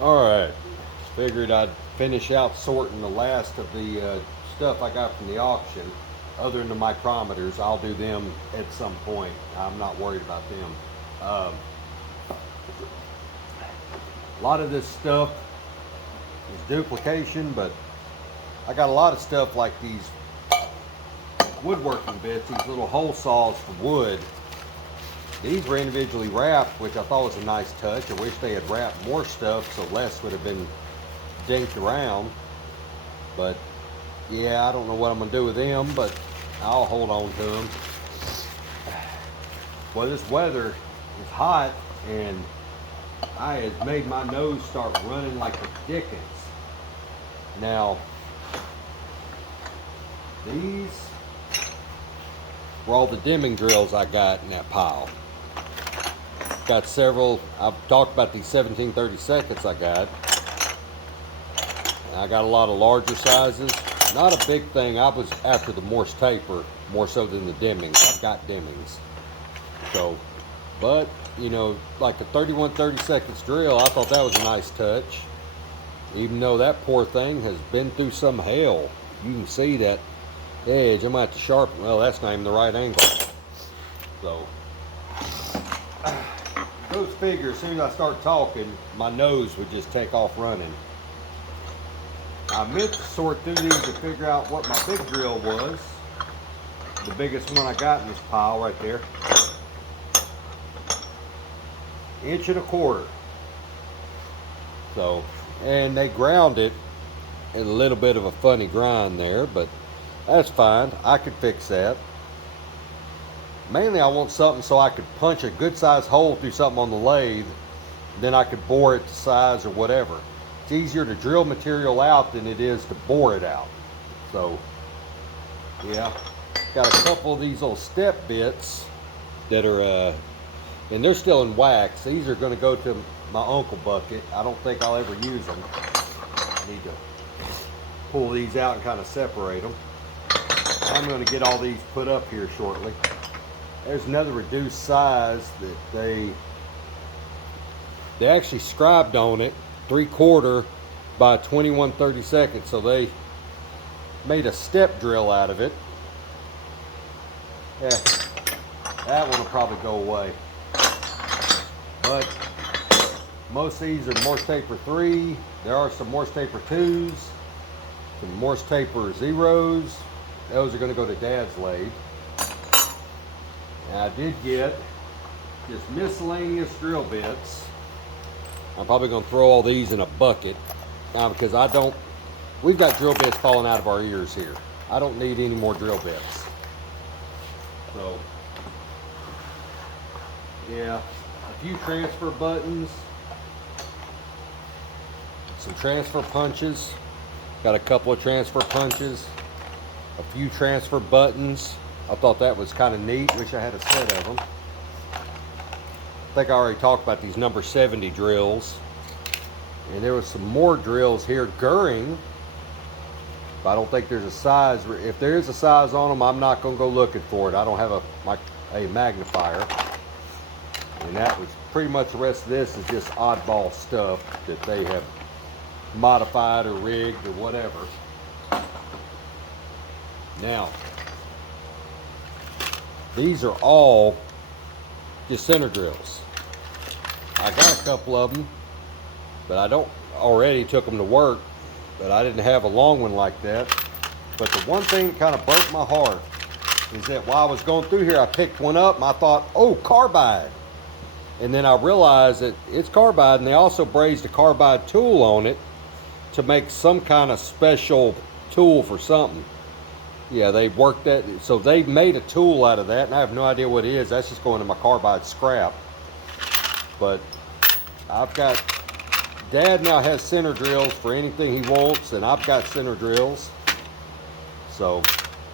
Alright, figured I'd finish out sorting the last of the stuff I got from the auction. Other than the micrometers, I'll do them at some point. I'm not worried about them. Um, a lot of this stuff is duplication, but I got a lot of stuff like these woodworking bits, these little hole saws for wood. These were individually wrapped, which I thought was a nice touch. I wish they had wrapped more stuff so less would have been dinked around. But yeah, I don't know what I'm gonna do with them, but I'll hold on to them. Well, this weather is hot and I had made my nose start running like the dickens. Now, these were all the dimming drills I got in that pile. Got several. I've talked about these 17/32 I got. I got a lot of larger sizes. Not a big thing. I was after the Morse taper more so than the dimmings. I've got dimmings. So, but you know, like a 31/32 drill, I thought that was a nice touch. Even though that poor thing has been through some hell. You can see that edge. I might have to sharpen. Well, that's not even the right angle. So, those figures, as soon as I start talking, my nose would just take off running. I meant to sort through these to figure out what my big drill was. The biggest one I got in this pile right there. 1.25 inches. So, and they ground it in a little bit of a funny grind there, but that's fine. I could fix that. Mainly I want something so I could punch a good sized hole through something on the lathe, then I could bore it to size or whatever. It's easier to drill material out than it is to bore it out. So yeah, got a couple of these little step bits that are and they're still in wax. These are going to go to my uncle bucket. I don't think I'll ever use them. I need to pull these out and kind of separate them. I'm going to get all these put up here shortly. There's another reduced size that they actually scribed on it, 3/4 by 21/32. So they made a step drill out of it. Yeah, that one will probably go away. But most of these are Morse taper 3. There are some Morse taper 2s, some Morse taper 0s. Those are going to go to Dad's lathe. And I did get just miscellaneous drill bits. I'm probably going to throw all these in a bucket because we've got drill bits falling out of our ears here. I don't need any more drill bits. So, yeah, a few transfer buttons, some transfer punches. Got a couple of transfer punches, a few transfer buttons. I thought that was kind of neat. Wish I had a set of them. I think I already talked about these number 70 drills. And there was some more drills here. Goering. But I don't think there's a size. If there is a size on them, I'm not going to go looking for it. I don't have a magnifier. And that was pretty much the rest of this is just oddball stuff that they have modified or rigged or whatever. Now, these are all just center drills. I got a couple of them, but I don't already took them to work, but I didn't have a long one like that. But the one thing that kind of broke my heart is that while I was going through here, I picked one up and I thought, oh, carbide. And then I realized that it's carbide, and they also brazed a carbide tool on it to make some kind of special tool for something. Yeah, they worked that, so they made a tool out of that, and I have no idea what it is. That's just going to my carbide scrap. But I've got, Dad now has center drills for anything he wants, and I've got center drills. So,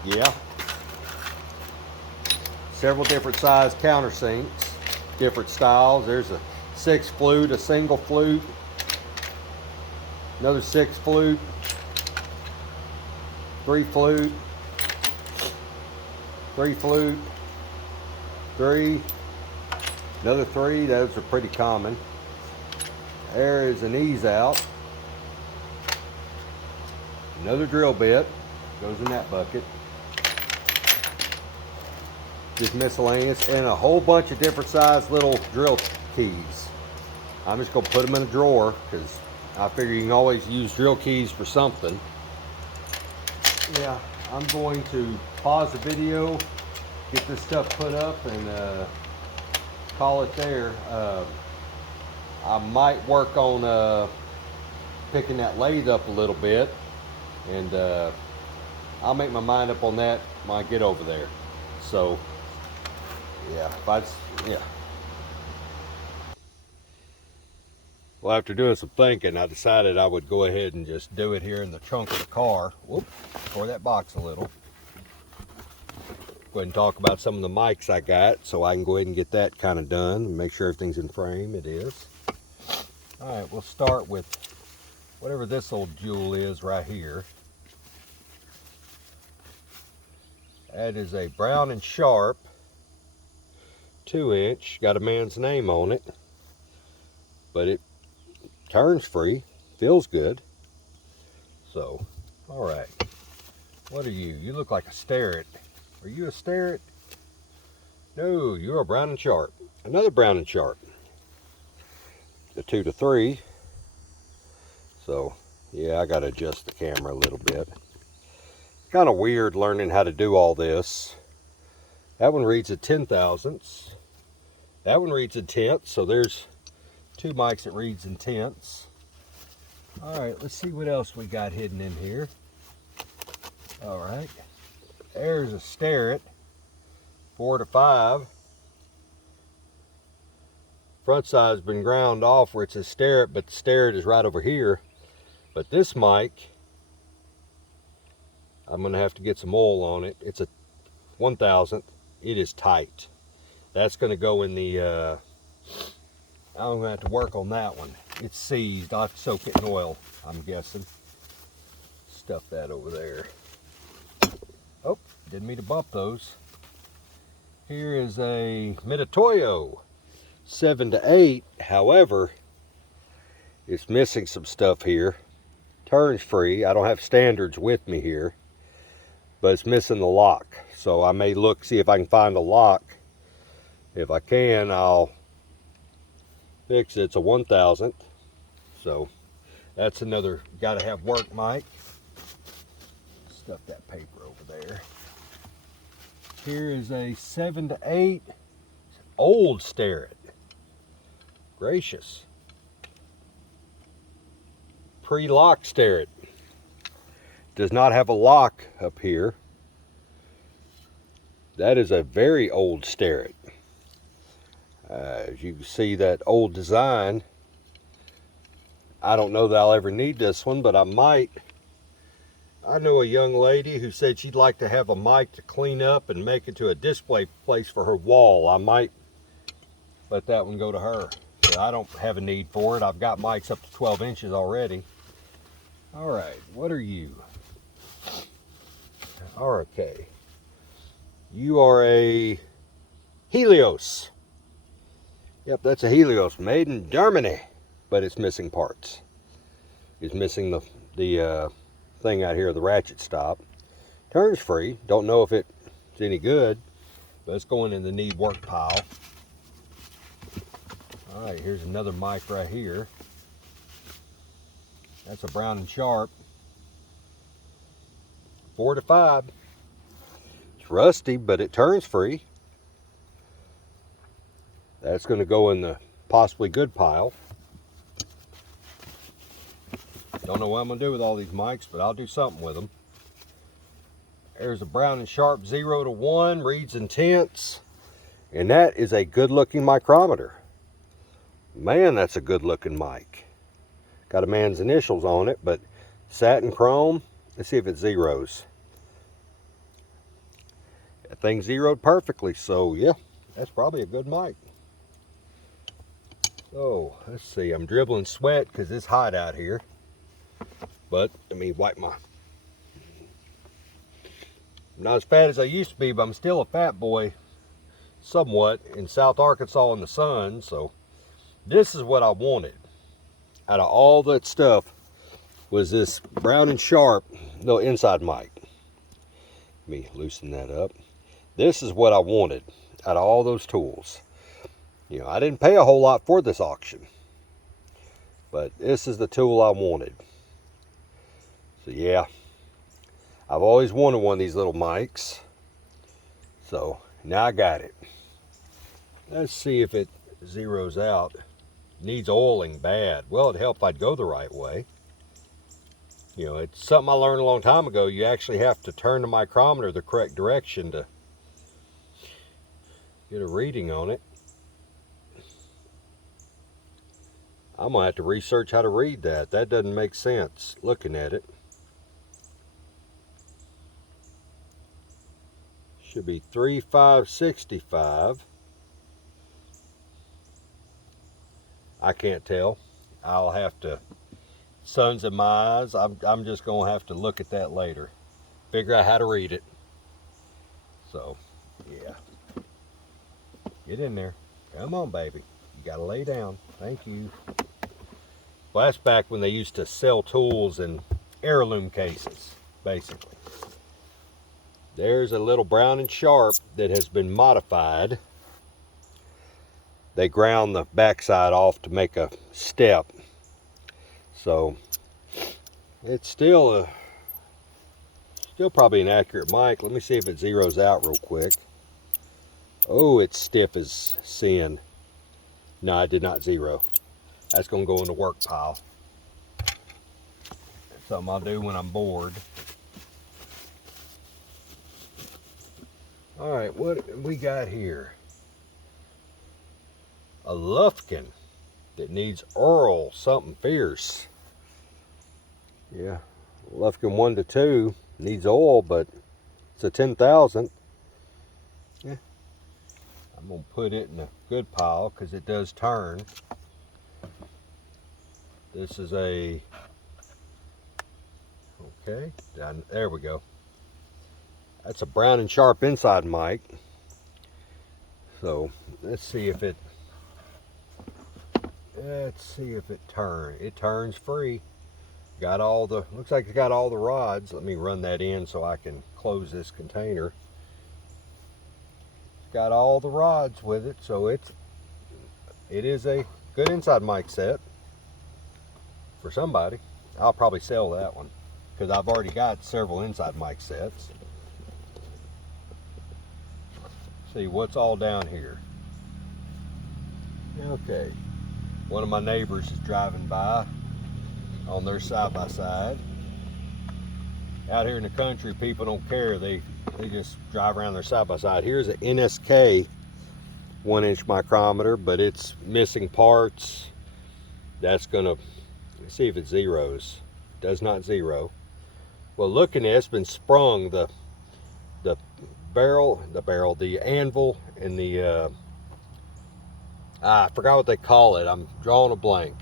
yeah. Several different size countersinks, different styles. There's a 6 flute, a single flute, another 6 flute, 3 flute, 3 flute, 3, another 3. Those are pretty common. There is an ease out. Another drill bit goes in that bucket. Just miscellaneous, and a whole bunch of different size little drill keys. I'm just gonna put them in a drawer because I figure you can always use drill keys for something. Yeah, I'm going to pause the video, get this stuff put up, and call it there. I might work on picking that lathe up a little bit, and I'll make my mind up on that when I get over there. So yeah, yeah. Well, after doing some thinking, I decided I would go ahead and just do it here in the trunk of the car. Whoop, tore that box a little. Go ahead and talk about some of the mics I got so I can go ahead and get that kind of done and make sure everything's in frame. It is. All right, we'll start with whatever this old jewel is right here. That is a Brown and Sharp 2-inch. Got a man's name on it, but it turns free, feels good. So, all right. What are you? You look like a Starrett. Are you a Starrett? No, you're a Brown and Sharp. Another Brown and Sharp. The 2 to 3. So, yeah, I gotta adjust the camera a little bit. Kind of weird learning how to do all this. That one reads a 10 thousandths. That one reads a tenth, so there's 2 mics that reads in tenths. All right, let's see what else we got hidden in here. All right, there's a Starrett 4 to 5. Front side's been ground off where it says Starrett, but the Starrett is right over here. But this mic, I'm gonna have to get some oil on it. It's a 1,000th. It is tight. That's gonna go in the, I'm gonna have to work on that one. It's seized. I'll have to soak it in oil, I'm guessing. Stuff that over there. Oh, didn't mean to bump those. Here is a Mitutoyo 7 to 8. However, it's missing some stuff here. Turns free. I don't have standards with me here, but it's missing the lock. So I may look, see if I can find a lock. If I can, I'll fix it. It's a 1,000th. So that's another gotta have work mic. Stuff that paper over there. Here is a 7 to 8 old Starrett. Gracious. Pre-lock Starrett. Does not have a lock up here. That is a very old Starrett. As you can see, that old design. I don't know that I'll ever need this one, but I might. I know a young lady who said she'd like to have a mic to clean up and make it to a display place for her wall. I might let that one go to her. So I don't have a need for it. I've got mics up to 12 inches already. All right, what are you? Okay. You are a Helios. Yep, that's a Helios, made in Germany, but it's missing parts. It's missing the thing out here, the ratchet stop. Turns free. Don't know if it's any good, but it's going in the need work pile. All right, here's another mic right here. That's a Brown and Sharp 4 to 5. It's rusty, but it turns free. That's going to go in the possibly good pile. Don't know what I'm going to do with all these mics, but I'll do something with them. There's a Brown and Sharp 0 to 1, reads in tenths. And that is a good looking micrometer. Man, that's a good looking mic. Got a man's initials on it, but satin chrome. Let's see if it zeros. That thing zeroed perfectly, so yeah, that's probably a good mic. So, let's see, I'm dribbling sweat because it's hot out here. But, let me wipe my... I'm not as fat as I used to be, but I'm still a fat boy, somewhat, in South Arkansas in the sun, so this is what I wanted. out of all that stuff was this Brown and Sharp little inside mic. Let me loosen that up. This is what I wanted out of all those tools. You know, I didn't pay a whole lot for this auction, but this is the tool I wanted. So yeah, I've always wanted one of these little mics. So now I got it. Let's see if it zeroes out. Needs oiling bad. Well, it'd help if I'd go the right way. You know, it's something I learned a long time ago. You actually have to turn the micrometer the correct direction to get a reading on it. I'm gonna have to research how to read that. That doesn't make sense looking at it. Should be 3565. I can't tell. I'll have to, sun's in my eyes. I'm just gonna have to look at that later. Figure out how to read it. So, yeah. Get in there. Come on, baby. You gotta lay down. Thank you. Well, that's back when they used to sell tools in heirloom cases, basically. There's a little Brown and Sharp that has been modified. They ground the backside off to make a step. So it's still probably an accurate mic. Let me see if it zeroes out real quick. Oh, it's stiff as sin. No, I did not zero. That's gonna go in the work pile. That's something I'll do when I'm bored. All right, what we got here? A Lufkin that needs Earl something fierce. Yeah, Lufkin 1 to 2 needs oil, but it's a 10,000. Yeah, I'm gonna put it in a good pile because it does turn. This is a, okay, there we go. That's a Brown and Sharp inside mic. So let's see if it turns. It turns free. Got all the, looks like it got all the rods. Let me run that in so I can close this container. Got all the rods with it, so it is a good inside mic set for somebody. I'll probably sell that one because I've already got several inside mic sets. See what's all down here. Okay, one of my neighbors is driving by on their side-by-side. Out here in the country, people don't care. They just drive around their side-by-side. Here's an NSK 1-inch micrometer, but it's missing parts. That's gonna, let's see if it zeros. It does not zero. Well, looking at it, it's been sprung. The anvil and the I forgot what they call it. I'm drawing a blank.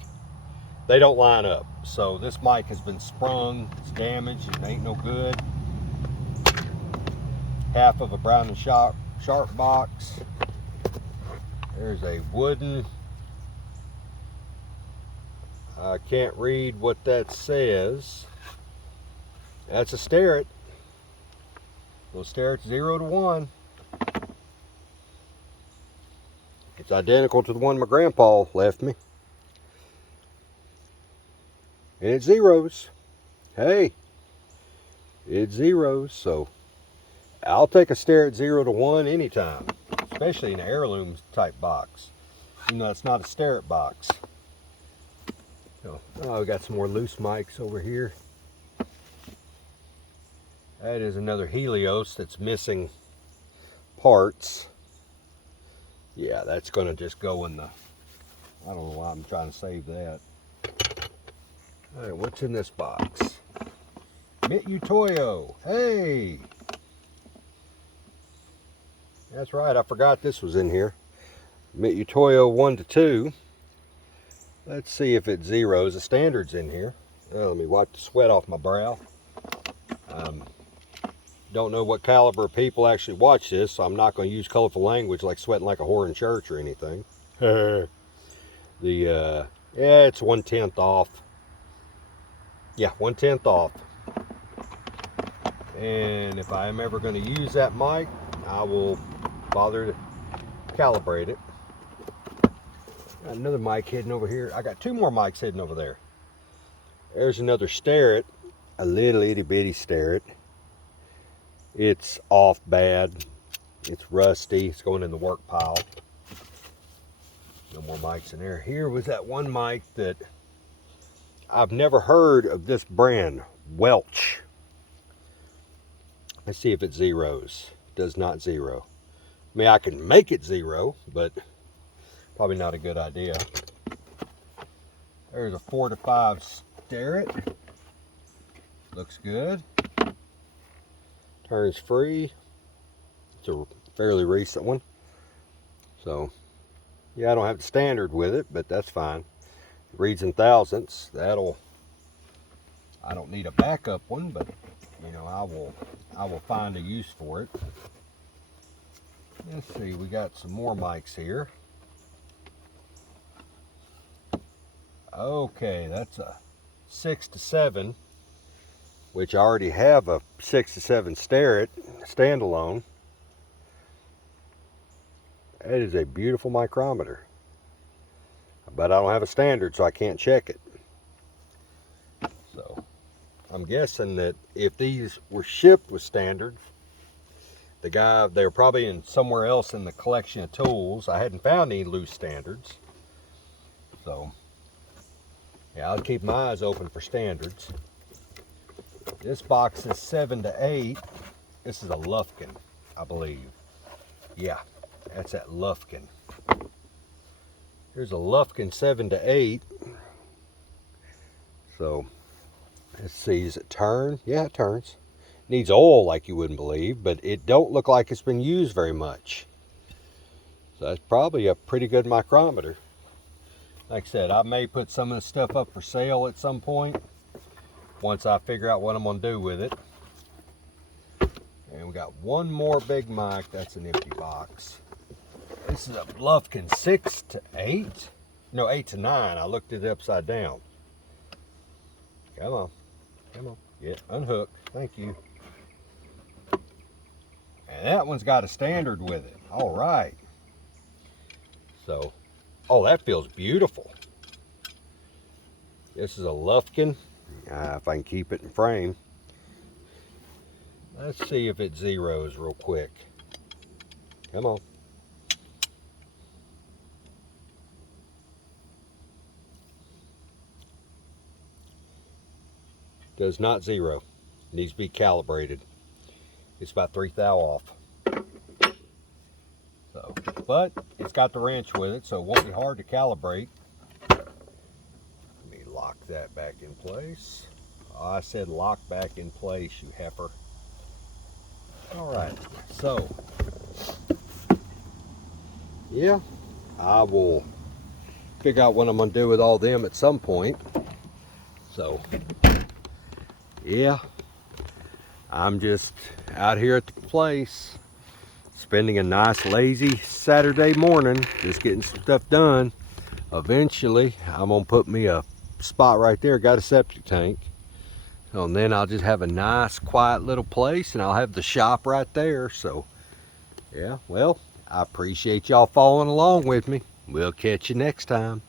They don't line up. So this mic has been sprung. It's damaged. It ain't no good. Half of a Brown and Sharp box. There's a wooden. I can't read what that says. That's a Starrett. We'll stare at 0 to 1. It's identical to the one my grandpa left me. And it zeros. Hey, it zeros. So I'll take a stare at 0 to 1 anytime, especially in an heirloom type box. You know, it's not a Starrett box. So, oh, we got some more loose mics over here. That is another Helios that's missing parts. Yeah, that's going to just go in the, I don't know why I'm trying to save that. All right, what's in this box? Toyo. Hey! That's right, I forgot this was in here. Toyo 1 to 2. Let's see if it zeros. The standard's in here. Let me wipe the sweat off my brow. Don't know what caliber of people actually watch this, so I'm not going to use colorful language like sweating like a whore in church or anything. The Yeah, it's 1/10 off. Yeah, 1/10 off. And if I am ever going to use that mic, I will bother to calibrate it. Got another mic hidden over here. I got two more mics hidden over there. There's another Starrett, a little itty bitty Starrett. It's off bad. It's rusty. It's going in the work pile. No more mics in there. Here was that one mic that I've never heard of, this brand, Welch. Let's see if it zeros. Does not zero. I mean, I can make it zero, but probably not a good idea. There's a 4 to 5 Starrett. Looks good. Turns free. It's a fairly recent one. So, yeah, I don't have the standard with it, but that's fine. It reads in thousandths. I don't need a backup one, but you know, I will find a use for it. Let's see, we got some more mics here. Okay, that's a 6 to 7, which I already have a 6 to 7 Starrett standalone. That is a beautiful micrometer, but I don't have a standard, so I can't check it. So I'm guessing that if these were shipped with standards, they were probably in somewhere else in the collection of tools. I hadn't found any loose standards, so yeah, I'll keep my eyes open for standards. This box is 7 to 8. This is a Lufkin, I believe. Yeah, that's that Lufkin. Here's a Lufkin 7 to 8. So let's see, does it turn? Yeah, it turns. Needs oil like you wouldn't believe, but it don't look like it's been used very much. So that's probably a pretty good micrometer. Like I said, I may put some of this stuff up for sale at some point once I figure out what I'm going to do with it. And we got one more big mic. That's an empty box. This is a Lufkin 6 to 8. No, 8 to 9. I looked it upside down. Come on. Come on. Yeah, unhook. Thank you. And that one's got a standard with it. All right. So, oh, that feels beautiful. This is a Lufkin. If I can keep it in frame. Let's see if it zeros real quick. Come on. Does not zero. Needs to be calibrated. It's about 3 thou off. So, but it's got the wrench with it, so it won't be hard to calibrate. Let me lock that back in place. Oh, I said lock back in place, you heifer. Alright, so yeah, I will figure out what I'm going to do with all them at some point. So yeah, I'm just out here at the place spending a nice lazy Saturday morning, just getting some stuff done. Eventually I'm gonna put me a spot right there, got a septic tank, and then I'll just have a nice quiet little place, and I'll have the shop right there. So yeah, well, I appreciate y'all following along with me. We'll catch you next time.